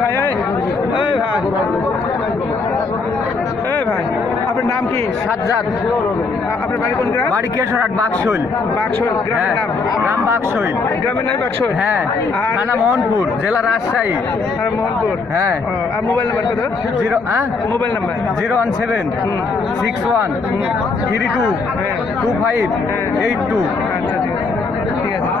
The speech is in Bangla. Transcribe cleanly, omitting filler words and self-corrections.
ভাই এই ভাই এই ভাই আপনার নাম কি? সাজ্জাদ। আপনার বাড়ি কোন গ্রাম? বাড়ি কেশরহাট, বাকশৈল। বাকশৈল গ্রামের নাম? গ্রাম বাকশৈল। গ্রামের নাম বাকশৈল? হ্যাঁ। আর থানা মোহনপুর, জেলা রাজশাহী। মোহনপুর। হ্যাঁ। আর মোবাইল নাম্বার কত? Mobile number 017 61 32 25 82। আচ্ছা ঠিক আছে।